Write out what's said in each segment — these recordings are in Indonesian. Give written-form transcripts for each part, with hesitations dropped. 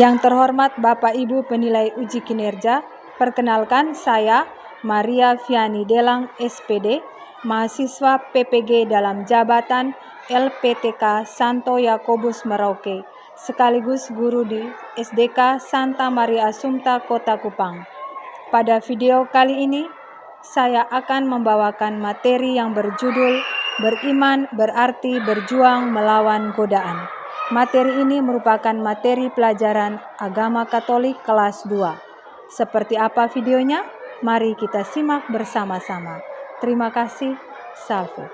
Yang terhormat Bapak Ibu penilai uji kinerja, perkenalkan saya Maria Viani Delang SPD, mahasiswa PPG dalam jabatan LPTK Santo Yakobus Merauke, sekaligus guru di SDK Santa Maria Assumpta Kota Kupang. Pada video kali ini, saya akan membawakan materi yang berjudul Beriman berarti berjuang melawan godaan. Materi ini merupakan materi pelajaran agama Katolik kelas 2. Seperti apa videonya? Mari kita simak bersama-sama. Terima kasih. Salve.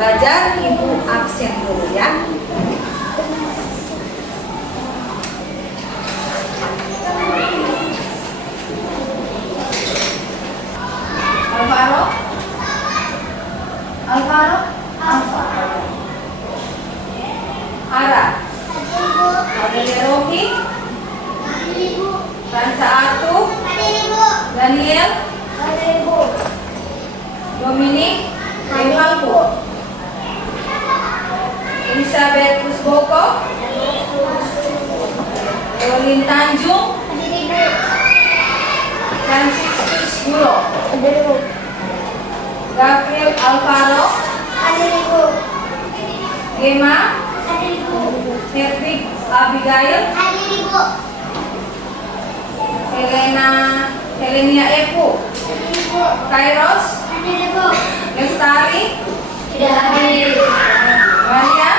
Belajar, Ibu absen dulu ya. Alvaro. Ara. Adelia Rohi. Ransa Atu. Daniel. Dominik. Emalku. Elizabeth Usboko, Evelyn Tanjung, Franciscus Gulo, Gabriel Alvaro, Gemma, Hedwig Abigail, Helenia Epu, Kairos, Lestari, Maria,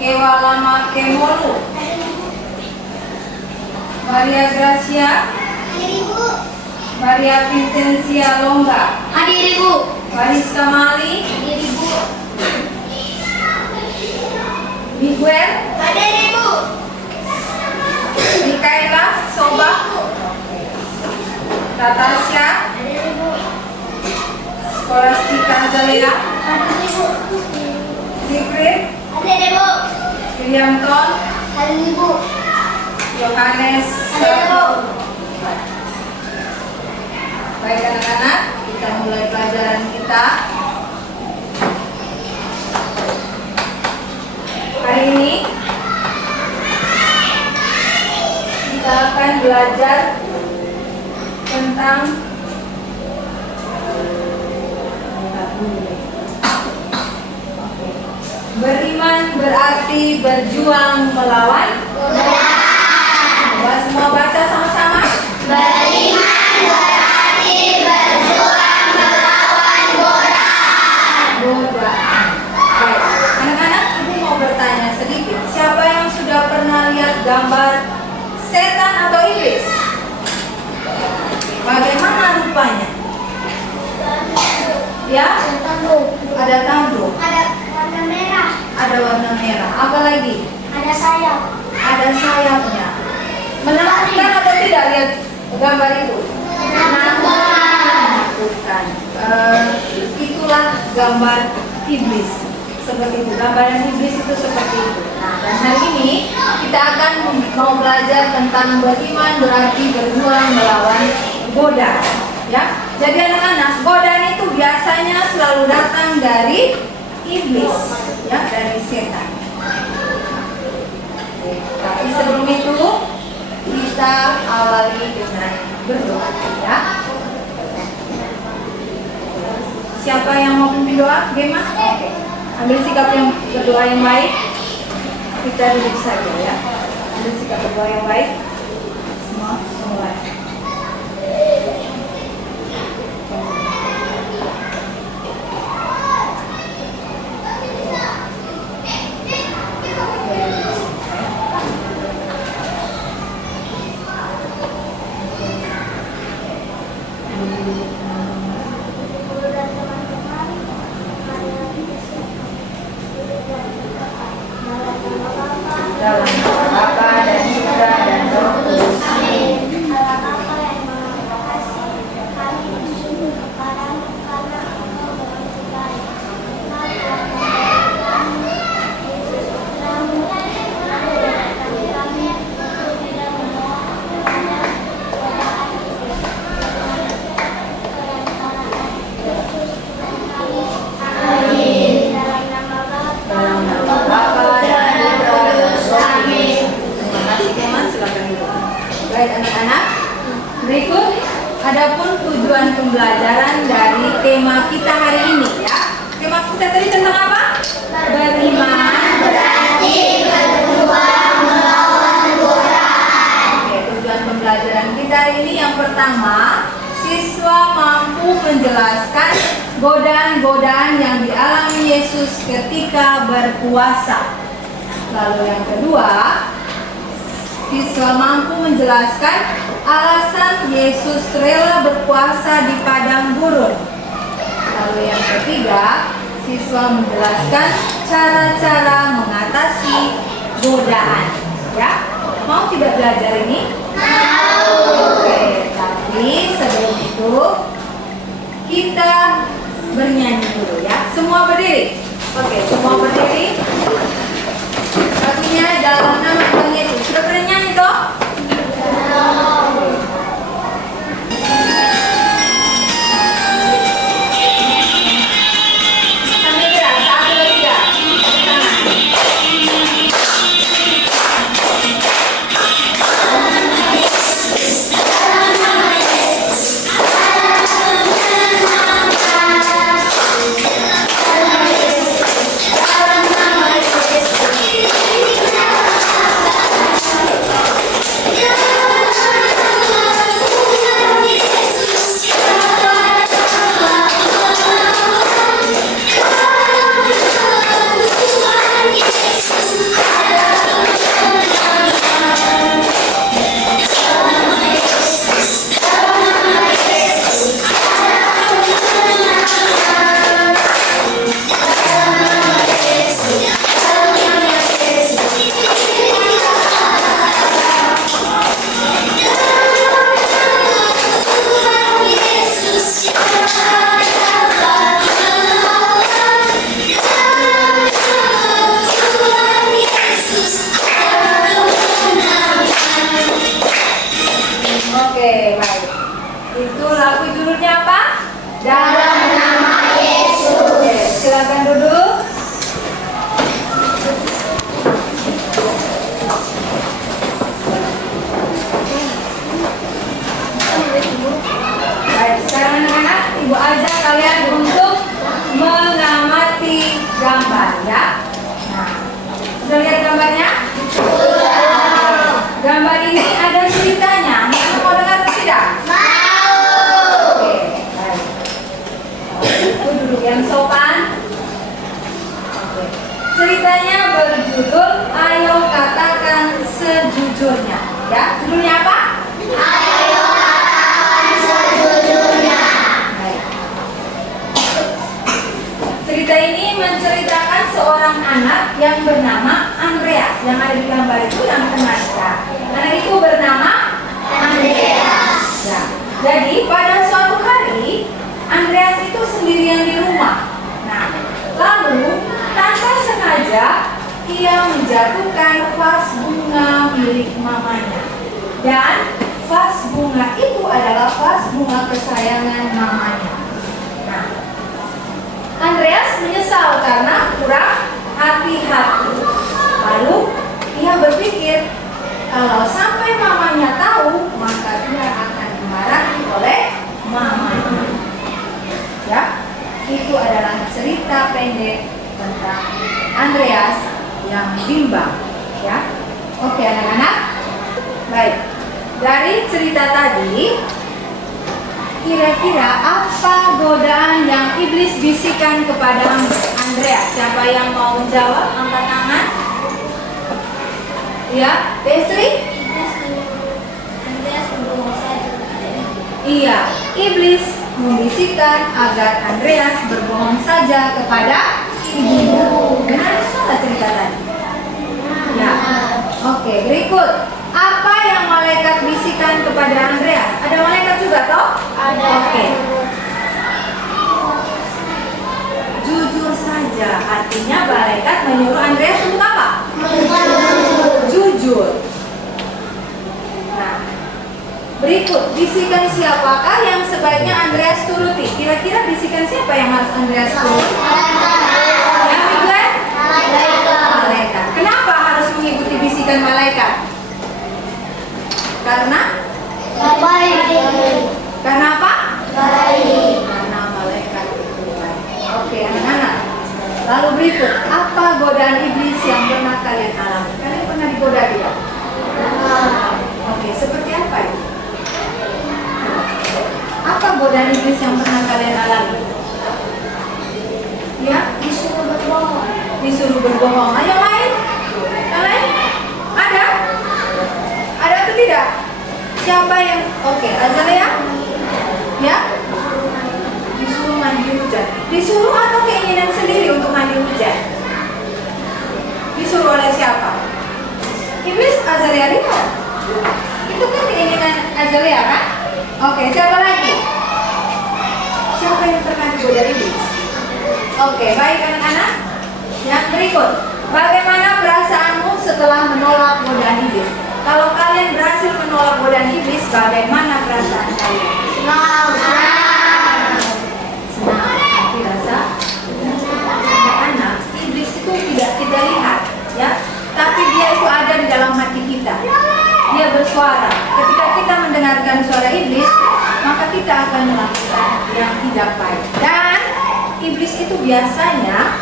Kewalama Kemolu, Maria Gracia, Maria Vincencia Longga, Maris Kamali, Miguel, Mikaela Soba, Natasha, Skolastika Zalea, Sigrid, William Ton, Yohanes. Baik anak-anak, kita mulai pelajaran kita. Hari ini kita akan belajar tentang beriman berarti berjuang melawan godaan. Semua baca sama-sama. Beriman berarti berjuang melawan godaan. Baik, anak-anak, ibu mau bertanya sedikit. Siapa yang sudah pernah lihat gambar setan atau iblis? Bagaimana rupanya? Ya? Ada tanduk. Ada warna merah. Apa lagi? Ada sayap. Ada sayapnya. Menakutkan atau tidak lihat gambar itu? Menakutkan. Itulah gambar iblis. Seperti itu. Gambaran iblis itu seperti itu. Nah, dan hari ini kita akan mau belajar tentang beriman berarti berjuang melawan godaan. Ya. Jadi anak-anak, godaan itu biasanya selalu datang dari iblis, ya, dari setan. Tapi sebelum itu kita awali dengan berdoa, ya. Siapa yang mau pimpin doa? Gemma? Oke. Ambil sikap yang berdoa yang baik. Kita duduk saja, ya. Ambil sikap berdoa yang baik. Semua mulai. Dalam nama Bapa dan kita tadi tentang apa? Beriman berarti berjuang melawan godaan. Oke, tujuan pembelajaran kita hari ini yang pertama, siswa mampu menjelaskan godaan-godaan yang dialami Yesus ketika berpuasa. Lalu yang kedua, siswa mampu menjelaskan alasan Yesus rela berpuasa di padang gurun. Lalu yang ketiga, siswa menjelaskan cara-cara mengatasi godaan. Ya, mau tidak belajar ini? Mau. Oke, tapi sebelum itu kita bernyanyi dulu ya. Semua berdiri. Oke, semua berdiri. Kakinya dalam nama Tuhan Yesus. Sudah pernah nyanyi toh? Oke, baik. Itu lagu judulnya apa? Dalam nama Yesus. Oke, silakan duduk. Baik, sekarang anak-anak, ibu ajak kalian untuk mengamati gambar ya. Nah, sudah lihat gambarnya? Gambar ini ada ceritanya. Anak mau dengar atau tidak? Mau. Oke, baik. Itu duduk yang sopan. Oke. Ceritanya berjudul Ayo Katakan Sejujurnya. Ya, judulnya apa? Ayo Katakan Sejujurnya. Baik. Cerita ini menceritakan seorang anak yang bernama Andreas. Yang ada di gambar itu yang teman ya. Anak itu bernama Andreas. Ya. Jadi pada suatu hari Andreas itu sendirian di rumah. Nah, lalu tanpa sengaja ia menjatuhkan vas bunga milik mamanya. Dan vas bunga itu adalah vas bunga kesayangan mamanya. Nah, Andreas menyesal karena kurang hati-hati. Lalu ia berpikir, kalau sampai mamanya tahu, maka dia akan dimarahi oleh mamanya. Ya, itu adalah cerita pendek tentang Andreas yang bimbang. Ya, oke anak-anak. Baik, dari cerita tadi, kira-kira apa godaan yang iblis bisikan kepada Andreas? Siapa yang mau menjawab? Angkat tangan. Ya, Desri? Iya, iblis membisikkan agar Andreas berbohong saja kepada ibunya. Benar atau salah cerita tadi? Ya. Oke, berikut. Apa yang malaikat bisikan kepada Andreas? Ada malaikat juga toh? Ada. Oke. Jujur saja, artinya malaikat menyuruh Andreas untuk apa? Jujur. Nah, berikut, bisikan siapakah yang sebaiknya Andreas turuti? Kira-kira bisikan siapa yang harus Andreas turuti? Yang Miguel? Malaikat. Kenapa harus mengikuti bisikan malaikat? Karena? Karena apa? Karena malaikat itu baik. Oke, anak-anak. Lalu berikut, apa godaan iblis yang pernah kalian alami? Kalian pernah digoda dia? Oke, seperti apa itu? Apa godaan iblis yang pernah kalian alami? Ya, disuruh berbohong. Disuruh berbohong. Ayo lain? Yang lain? Ada? Ada atau tidak? Siapa yang? Oke, Azalea? Ya? Disuruh mandi hujan. Disuruh atau keinginan sendiri untuk mandi hujan? Disuruh oleh siapa? Iblis. Azalea lihat. Itu kan keinginan Azalea kan? Oke, siapa lagi? Siapa yang pernah digoda iblis? Oke, baik anak-anak. Yang berikut, bagaimana perasaanmu setelah menolak godaan iblis? Kalau kalian berhasil menolak godaan iblis, bagaimana perasaan kalian? Senang. Tapi rasa anak-anak, iblis itu tidak kita lihat, ya. Tapi dia itu ada di dalam hati kita. Dia bersuara. Ketika kita mendengarkan suara iblis, maka kita akan melakukan yang tidak baik. Dan iblis itu biasanya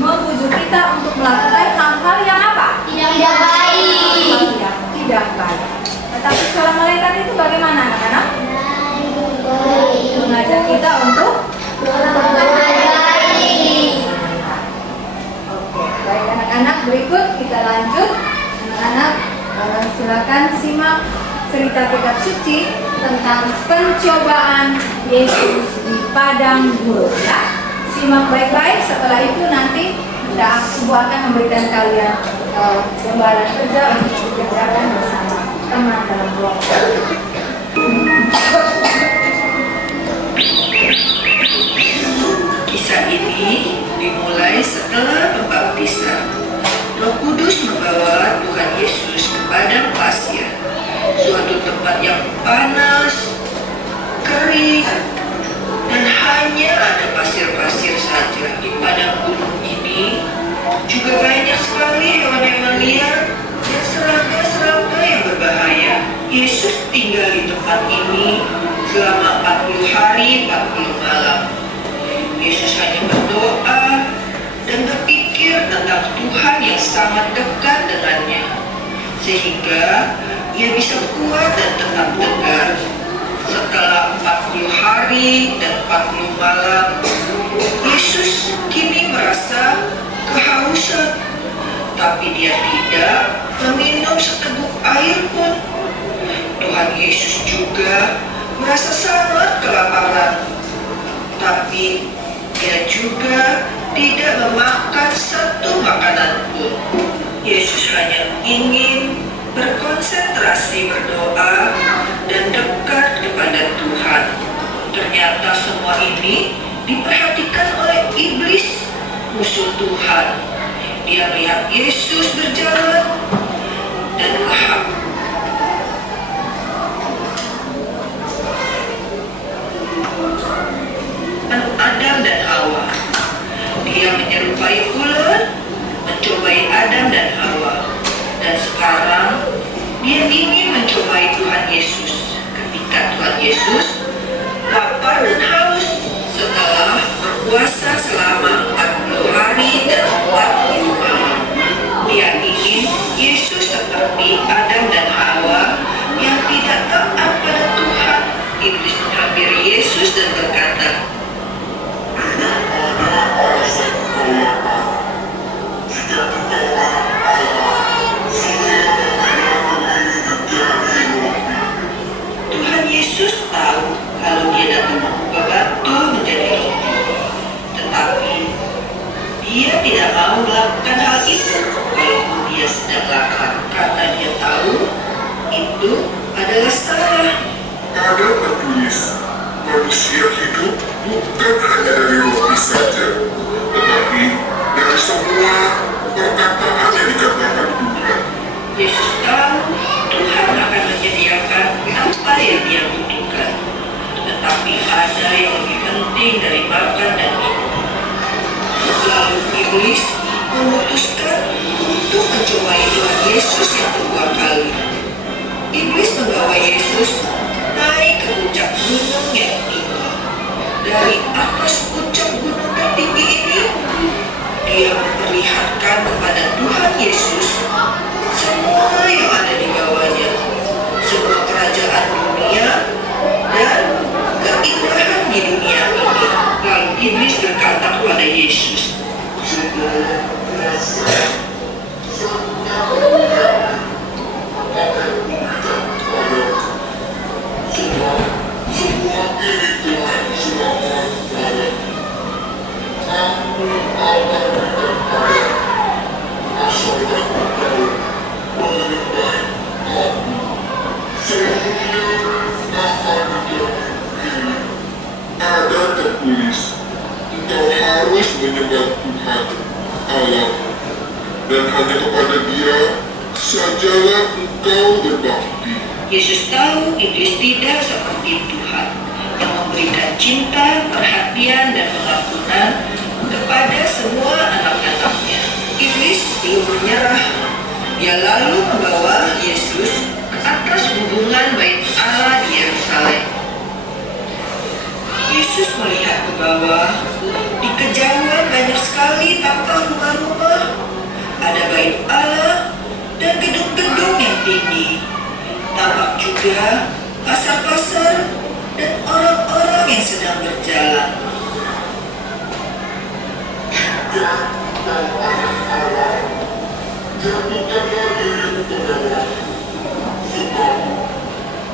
membujuk kita untuk melakukan hal-hal yang apa? Tidak baik. Yang tidak baik. Tetapi suara malaikat itu bagaimana anak-anak? Mengajak kita untuk Berbuat baik. Oke, baik anak-anak, berikut kita lanjut. Anak-anak, silakan simak cerita kitab suci tentang pencobaan Yesus di padang gurun, ya. Simak baik-baik. Setelah itu nanti Ibu akan memberikan kalian gambaran kerja untuk dikerjakan bersama teman dalam kelompok. Kisah ini dimulai setelah pembaptisan. Roh Kudus membawa Tuhan Yesus ke padang pasir, suatu tempat yang panas, kering, dan hanya ada pasir-pasir saja. Di padang gunung ini juga banyak sekali hewan-hewan liar dan serangga-serangga yang berbahaya. Yesus tinggal di tempat ini selama 40 hari 40 malam. Yesus hanya berdoa dan berpikir tentang Tuhan yang sangat dekat dengannya, sehingga ia bisa kuat dan tetap tegar. Setelah 40 hari dan 40 malam, Yesus kini merasa kehausan, tapi dia tidak meminum seteguk air pun. Tuhan Yesus juga merasa sangat kelaparan, tapi dia juga tidak memakan satu makanan pun. Yesus hanya ingin berkonsentrasi berdoa dan dekat kepada Tuhan. Ternyata semua ini diperhatikan oleh iblis, musuh Tuhan. Dia melihat Yesus berjalan dan lahap. Adam dan Hawa. Dia menyerupai ular, mencobai Adam dan Hawa. Dan sekarang dia ingin mencobai Tuhan Yesus. Ketika Tuhan Yesus lapar dan haus setelah berpuasa selama 40 hari dan 40 malam. Dia ingin Yesus seperti Adam dan Hawa yang tidak taat pada Tuhan. Iblis menghampiri Yesus dan berkata, Tuhan Yesus tahu kalau dia dapat mengubah batu menjadi roti, tetapi dia tidak mau melakukan hal itu walaupun dia sedang lapar, karena dia tahu itu adalah salah. Ada tertulis, manusia hidup bukan hanya dari roti saja, tetapi dari semua perkataan yang dikatakan Tuhan. Yesus tahu Tuhan akan menyediakan apa yang dia butuhkan, tetapi ada yang lebih penting dari makan dan minum. Lalu iblis memutuskan untuk mencobai Tuhan Yesus yang kedua kali. Iblis membawa Yesus naik ke puncak gunung yang tinggi. Dari atas puncak Tuhan Yesus, semua yang ada di bawahnya, semua kerajaan dunia dan keindahan di dunia ini. Lalu iblis berkata kepada Yesus, semua ini Tuhan sudah mohon padamu. Kamu akan diperkaya, asalkan engkau menyembah aku. Seluruhnya akan menjadi milik. Ada tertulis, engkau harus menyembah Tuhan Allahmu, dan hanya kepada Dia sajalah engkau berbakti. Yesus tahu iblis tidak seperti Tuhan yang memberikan cinta, perhatian, dan pengampunan kepada semua anak-anaknya. Iblis belum menyerah. Dia lalu membawa Yesus ke atas hubungan bait Allah di Yerusalem. Yesus melihat ke bawah. Di kejauhan banyak sekali tampak rumah-rumah. Ada bait Allah dan gedung-gedung yang tinggi. Tampak juga pasar-pasar dan orang-orang yang sedang berjalan. Jatuhkanlah dirimu ke bawah, sebab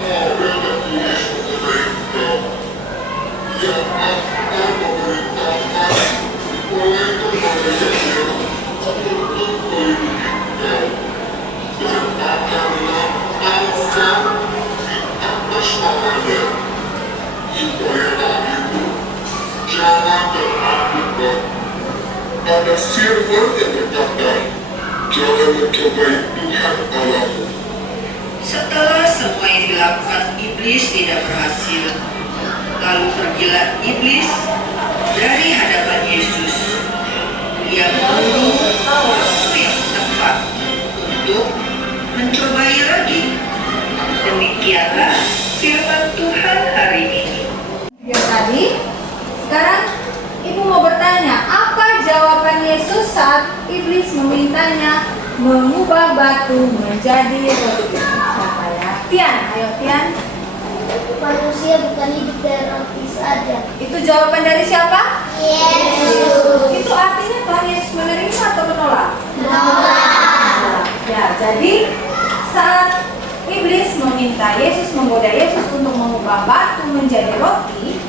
ada tertulis mengenai engkau, yang akan memerintahkan malaikat malaikatnya untuk melindungi engkau, dan akanlah engkau di atas tangannya, supaya kakimu jangan terangkat. Ada firman yang berkata, jangan mencobai Tuhan Allahmu. Setelah semua yang dilakukan iblis tidak berhasil, lalu pergilah iblis dari hadapan Yesus. Dia menunggu waktu yang tepat untuk mencobai lagi. Demikianlah firman Tuhan hari ini. Ya tadi, sekarang ibu mau bertanya, apa jawaban Yesus saat iblis memintanya mengubah batu menjadi roti? Siapa ya? Tian, ayo Tian. Manusia bukan hidup dari roti saja. Itu jawaban dari siapa? Yesus. Itu artinya Tuhan Yesus menerima atau menolak? Menolak. Ya, jadi saat iblis meminta Yesus, menggoda Yesus untuk mengubah batu menjadi roti,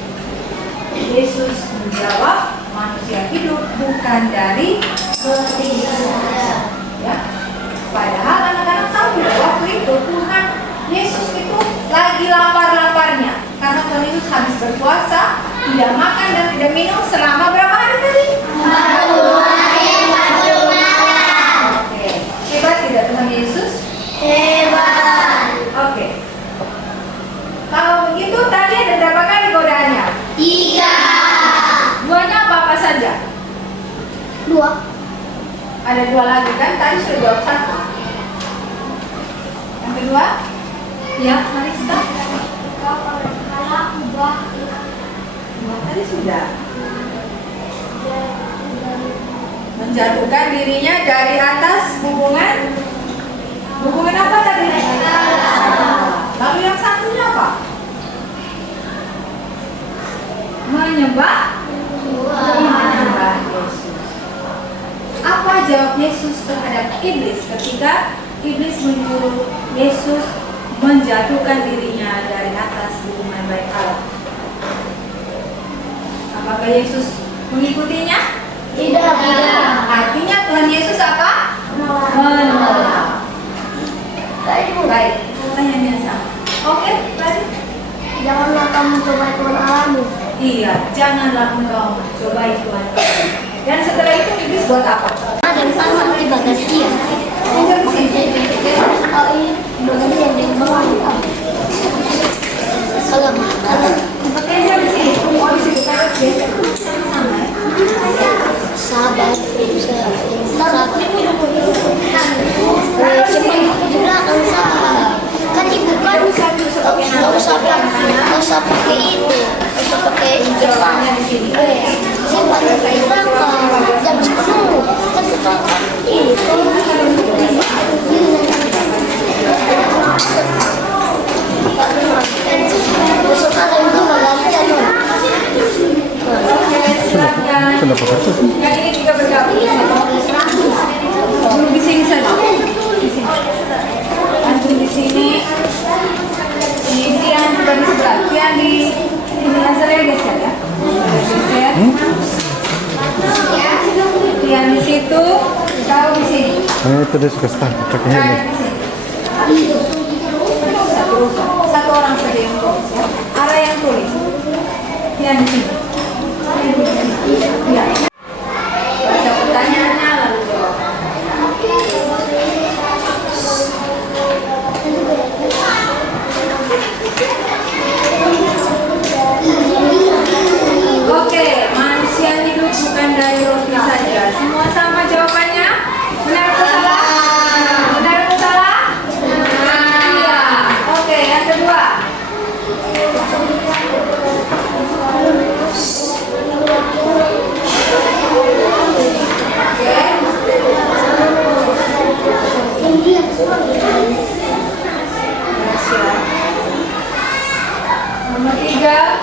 Yesus menjawab, manusia hidup bukan dari Roti saja. ya. Padahal anak-anak tahu waktu itu Tuhan Yesus itu lagi lapar-laparnya karena Tuhan Yesus habis berpuasa, tidak makan dan tidak minum selama berapa hari tadi? 40 hari, 40 malam. Oke, hebat tidak Tuhan Yesus? Hebat. Oke. Kalau begitu tadi ada berapa kali godaannya? 3. Duanya apa saja? 2. Ada 2 lagi kan? Tadi sudah jawab 1. Yang kedua? Ya, Mariska. Tadi sudah. Menjatuhkan dirinya dari atas hubungan apa tadi? Lalu yang satunya apa? Menyembah Yesus. Apa jawab Yesus terhadap iblis ketika iblis menyuruh Yesus menjatuhkan dirinya dari atas hubungan baik Allah? Apakah Yesus mengikutinya? Tidak. Artinya Tuhan Yesus apa? Menolak. Baik, pertanyaan yang sama. Oke, baik. Janganlah kamu coba Tuhan Allahmu. Iya, janganlah engkau cobai Tuhan. Dan setelah itu iblis buat apa? Ada sama di bagasi dia. Tinggal di sini. Oh ini bagasi yang di bawah. Kalau Tinggal di sini. Oh, di situ kan biasa sama ya. sahabat cepat di belakang sahabat. Kan ibu kan nggak usah pakai itu, nggak usah pakai Jawabannya di sini. saya pakai belakang jam 10 kan kita itu Yang ini juga bergabung. Duduk di sini saja. Di sini. Antum di sini. Ini Tian juga di sebelah. Tian di ini asalnya geser ya. Geser. Tian di situ. Kau di sini. Itu dia suka start pakai Kau ini. di sini. Satu orang saja yang tulis ya. Ara yang tulis. Tian di sini. Ya. Baca pertanyaannya lalu jawab. Oke, manusia hidup bukan dari roti saja. Semua sama jawabannya? Benar atau salah? Benar atau salah? Iya. Oke, yang kedua. Nomor 3.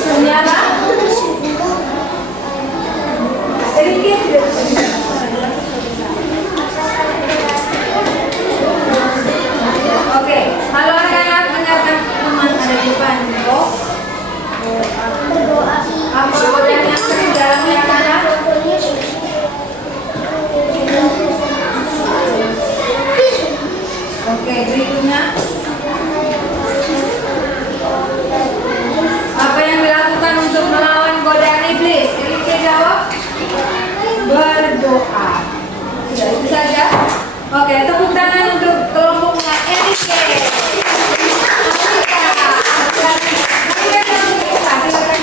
Senyala. Sedikit tidak bisa. Oke, halo anak-anak, dengarkan teman ada di depan. Apa godaan yang sering dialami anak-anak? Oke, berikutnya. Apa yang dilakukan untuk melawan godaan iblis? Elike jawab. Berdoa. Sudah itu saja. Oke, tepuk tangan untuk kelompoknya Elike.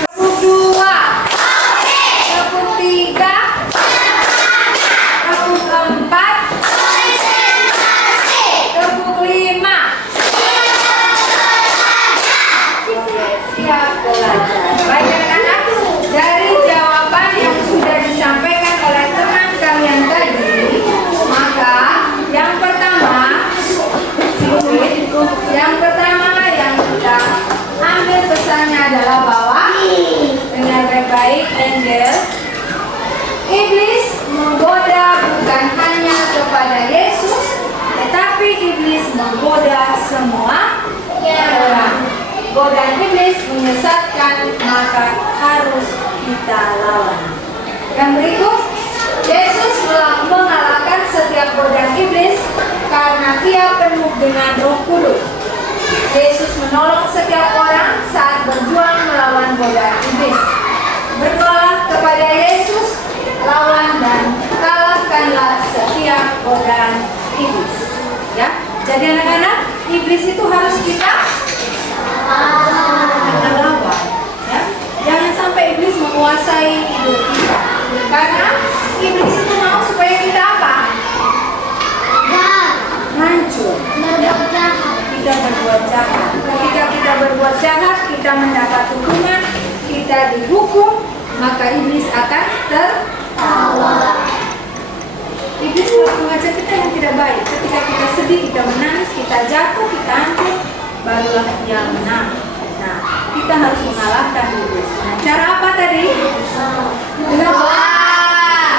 Tepuk 2. Tepuk 3. Tepuk 4. Tepuk 5. Siap belajar. Baik anak-anak, dari jawaban yang sudah disampaikan oleh teman kalian tadi, maka yang pertama yang kita ambil pesannya adalah bahwa dengar baik-baik, Angel. Iblis menggoda bukan hanya kepada Yesus, tetapi iblis menggoda semua orang. Godaan iblis menyesatkan, maka harus kita lawan. Yang berikut, Yesus mengalahkan setiap godaan iblis karena Dia penuh dengan Roh Kudus. Yesus menolong setiap orang saat berjuang melawan godaan iblis. Berdoalah kepada Yesus, lawan dan kalahkanlah setiap godaan iblis. Ya, jadi anak-anak, iblis itu harus kita lawan. Ya, jangan sampai iblis menguasai hidup kita. Karena iblis itu mau supaya kita apa? Hancur. Kita berbuat jahat. Ketika kita berbuat jahat, kita mendapat hukuman, kita dihukum, maka iblis akan tertawa. Iblis selalu mengajak kita yang tidak baik. Ketika kita sedih, kita menangis, kita jatuh, kita hancur, barulah dia menang. Nah, kita harus mengalahkan iblis. Nah, cara apa tadi? Dengan doa.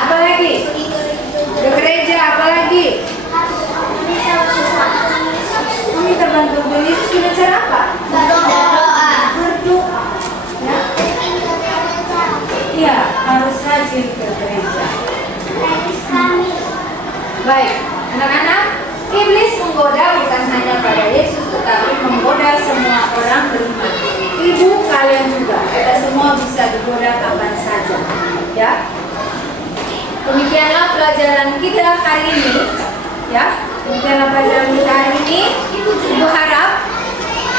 Apa lagi? Ke gereja, apa lagi? Meminta bantuan Yesus dengan cara apa? Berdoa. Ya. Iya, harus rajin ke gereja. Baik, anak-anak, iblis menggoda bukan hanya pada Yesus, tetapi menggoda semua orang beriman. Ibu kalian juga, kita semua bisa digoda kapan saja. Ya, demikianlah pelajaran kita hari ini. Ya, demikianlah pelajaran kita hari ini. Ibu harap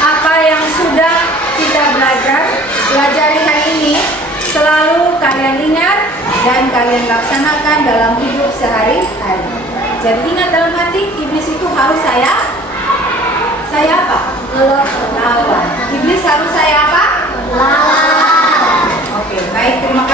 apa yang sudah kita pelajari hari ini selalu kalian ingat dan kalian laksanakan dalam hidup sehari-hari. Jadi ingat dalam hati, iblis itu harus saya apa? Lawan. Iblis harus saya apa? Lawan. Oke, baik, terima kasih.